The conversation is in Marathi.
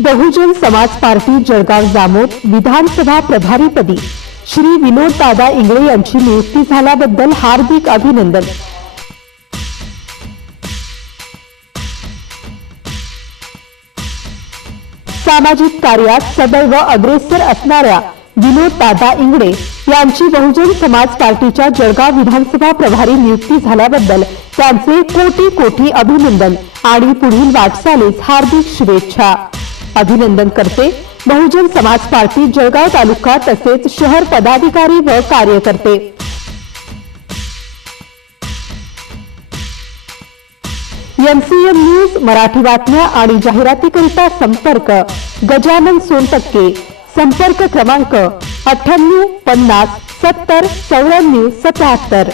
बहुजन समाज पार्टी जळगाव जामोद विधानसभा प्रभारीपदी श्री विनोद दादा इंगळे यांची नियुक्ती झाल्याबद्दल हार्दिक अभिनंदन. सामाजिक कार्यात सदैव अग्रेसर असणाऱ्या विनोद दादा इंगळे यांची बहुजन समाज पार्टीच्या जळगाव विधानसभा प्रभारी नियुक्ती झाल्याबद्दल त्यांचे कोटी कोटी अभिनंदन आणि पुढील वाटचालीस हार्दिक शुभेच्छा. अभिनंदन करते. बहुजन समाज पार्टी जळगाव तालुका तसेच शहर पदाधिकारी व कार्यकर्ते. एमसीएम न्यूज मराठी बातम्या आणि जाहिरातीकरिता संपर्क. गजानन सोनटक्के. संपर्क क्रमांक अठ्ठ्याण्णव पन्नास सत्तर चौऱ्याण्णव सत्याहत्तर.